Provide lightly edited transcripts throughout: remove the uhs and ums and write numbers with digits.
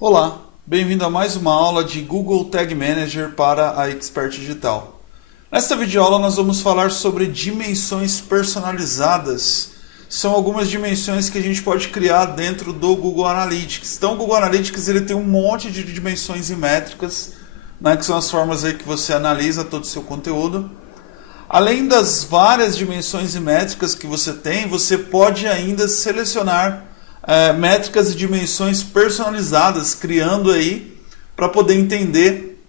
Olá, bem-vindo a mais uma aula de Google Tag Manager para a Expert Digital. Nesta videoaula nós vamos falar sobre dimensões personalizadas. São algumas dimensões que a gente pode criar dentro do Google Analytics. Então o Google Analytics ele tem um monte de dimensões e métricas, né, que são as formas aí que você analisa todo o seu conteúdo. Além das várias dimensões e métricas que você tem, você pode ainda selecionar métricas e dimensões personalizadas, criando aí para poder entender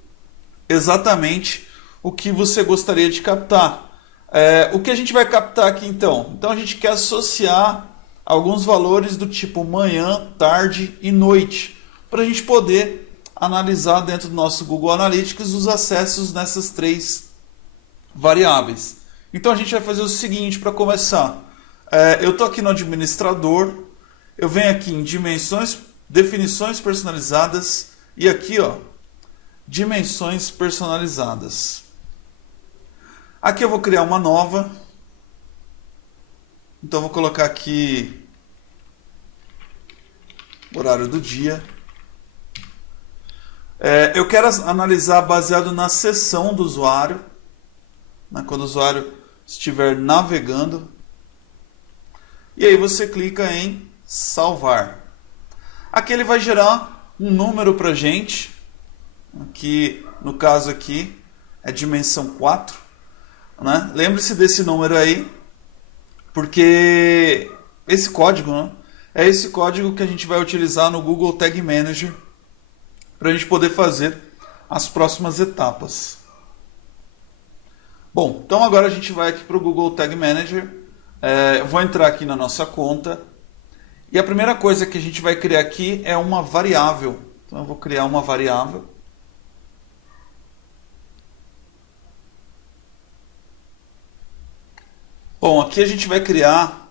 exatamente o que você gostaria de captar. O que a gente vai captar aqui então? Então a gente quer associar alguns valores do tipo manhã, tarde e noite, para a gente poder analisar dentro do nosso Google Analytics os acessos nessas três variáveis. Então a gente vai fazer o seguinte para começar. Eu estou aqui no administrador, eu venho aqui em dimensões, definições personalizadas e aqui ó, dimensões personalizadas. Aqui eu vou criar uma nova. Então eu vou colocar aqui horário do dia. Eu quero analisar baseado na sessão do usuário, né, quando o usuário estiver navegando. E aí você clica em salvar. Aqui ele vai gerar um número para a gente, que no caso aqui é dimensão 4. Né? Lembre-se desse número aí, porque esse código, né, é esse código que a gente vai utilizar no Google Tag Manager para a gente poder fazer as próximas etapas. Bom, então agora a gente vai aqui para o Google Tag Manager. Eu vou entrar aqui na nossa conta. E a primeira coisa que a gente vai criar aqui é uma variável. Então eu vou criar uma variável. Bom, aqui a gente vai criar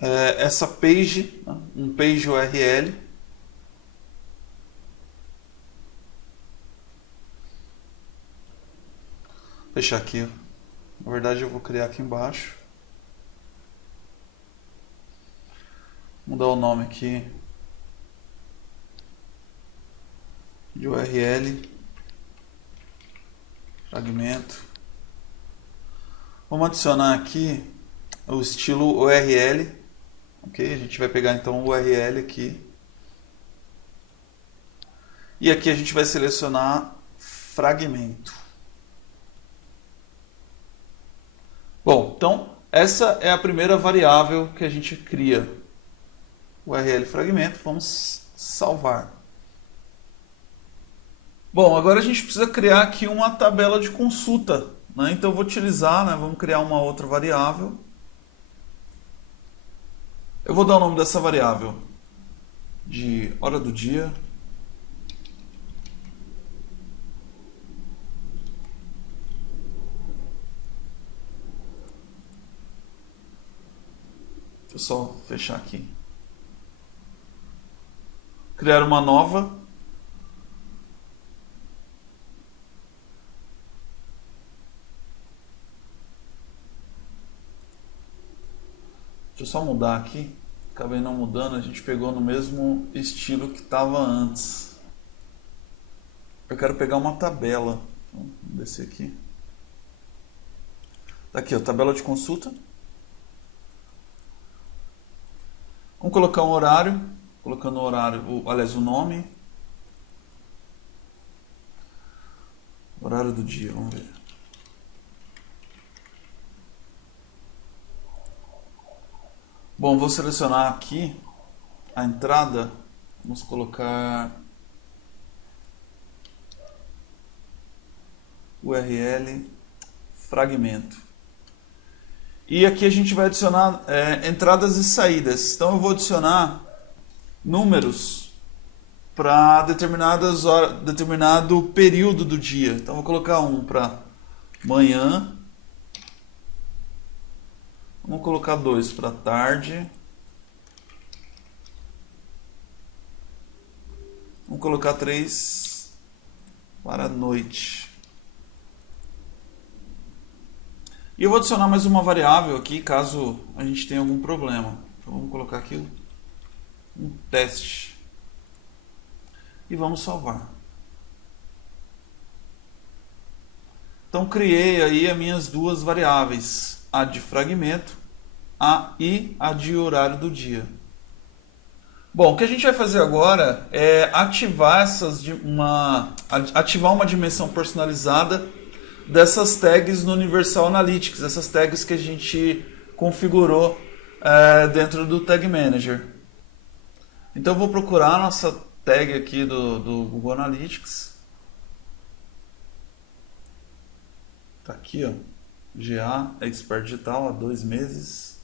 essa page, né, um page URL. Vou fechar aqui. Na verdade eu vou criar aqui embaixo. Mudar o nome aqui de URL, fragmento. Vamos adicionar aqui o estilo URL, ok? A gente vai pegar então o URL aqui. E aqui a gente vai selecionar fragmento. Bom, então essa é a primeira variável que a gente cria. URL fragmento, vamos salvar. Bom, agora a gente precisa criar aqui uma tabela de consulta, né? Então eu vou utilizar, né, vamos criar uma outra variável. Eu vou dar o nome dessa variável de hora do dia. Deixa eu só fechar aqui. Criar uma nova. Deixa eu só mudar aqui. Acabei não mudando, a gente pegou no mesmo estilo que estava antes. Eu quero pegar uma tabela. Então, vamos descer aqui. Tá aqui, ó, tabela de consulta. Vamos colocar um horário. Colocando o horário, aliás, o nome. Horário do dia, vamos ver. Bom, vou selecionar aqui a entrada. Vamos colocar URL fragmento. E aqui a gente vai adicionar entradas e saídas. Então eu vou adicionar números para determinado período do dia. Então vou colocar um para manhã. Vamos colocar 2 para tarde. Vamos colocar 3 para noite. E eu vou adicionar mais uma variável aqui, caso a gente tenha algum problema. Então vamos colocar aqui um teste. e vamos salvar. Então criei aí as minhas duas variáveis, a de fragmento e a de horário do dia. Bom, o que a gente vai fazer agora é ativar uma dimensão personalizada dessas tags no Universal Analytics, essas tags que a gente configurou dentro do Tag Manager. Então eu vou procurar a nossa tag aqui do Google Analytics. Está aqui, ó, GA Expert Digital há 2 meses.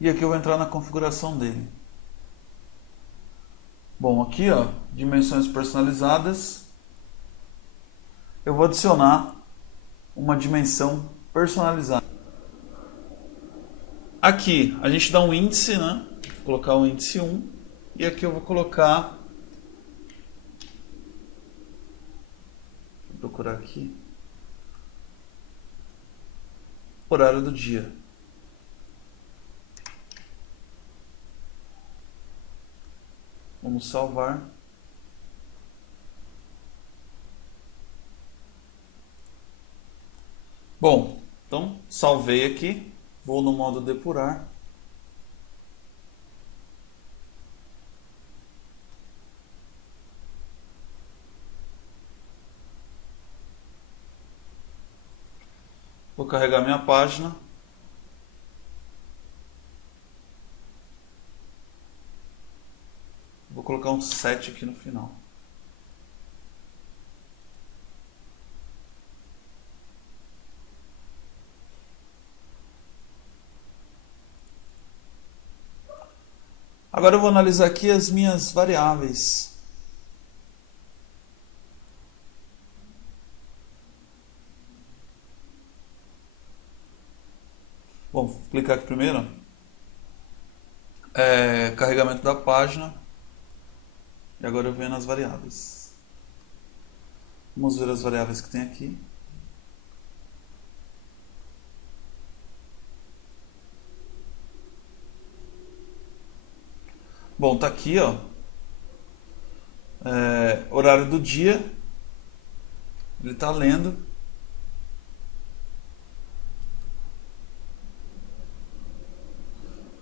E aqui eu vou entrar na configuração dele. Bom, aqui, ó, dimensões personalizadas. Eu vou adicionar uma dimensão personalizada. Aqui a gente dá um índice, né? Vou colocar o índice 1 e aqui eu vou colocar, vou procurar aqui, horário do dia. Vamos salvar. Bom, então salvei aqui, vou no modo depurar. Vou carregar minha página. Vou colocar um 7 aqui no final. Agora eu vou analisar aqui as minhas variáveis. Bom, vou clicar aqui primeiro. Carregamento da página. E agora eu venho nas variáveis. Vamos ver as variáveis que tem aqui. Bom, tá aqui, ó. Horário do dia. Ele tá lendo.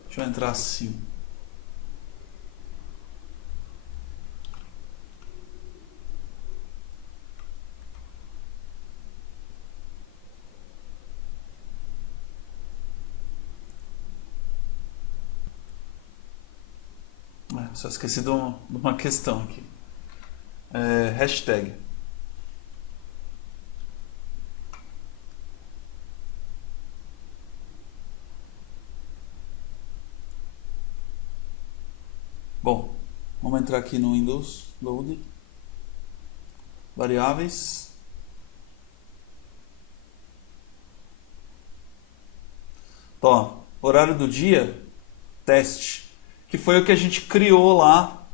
Deixa eu entrar assim. Só esqueci de uma questão aqui. Hashtag. Bom, vamos entrar aqui no Windows Load. Variáveis. Então, ó, horário do dia, teste. Que foi o que a gente criou lá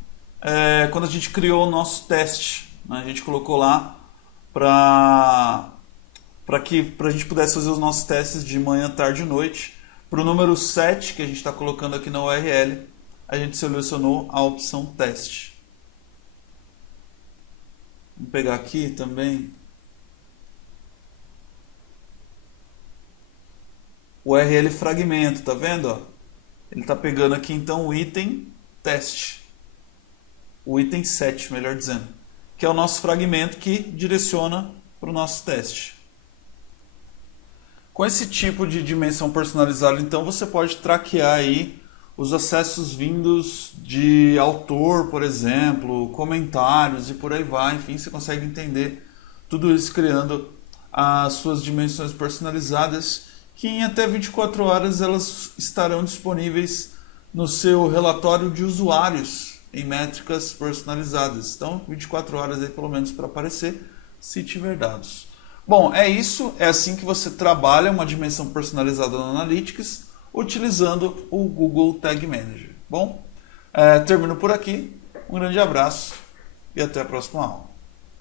quando a gente criou o nosso teste, né? A gente colocou lá para a gente pudesse fazer os nossos testes de manhã, tarde e noite. Para o número 7 que a gente está colocando aqui na URL, a gente selecionou a opção teste. Vamos pegar aqui também o URL fragmento, tá vendo? Ó? Ele está pegando aqui então o item teste, o item 7, melhor dizendo, que é o nosso fragmento que direciona para o nosso teste. Com esse tipo de dimensão personalizada, então, você pode traquear aí os acessos vindos de autor, por exemplo, comentários e por aí vai. Enfim, você consegue entender tudo isso criando as suas dimensões personalizadas, que em até 24 horas elas estarão disponíveis no seu relatório de usuários em métricas personalizadas. Então, 24 horas aí pelo menos para aparecer, se tiver dados. Bom, é isso. É assim que você trabalha uma dimensão personalizada no Analytics utilizando o Google Tag Manager. Bom, termino por aqui. Um grande abraço e até a próxima aula.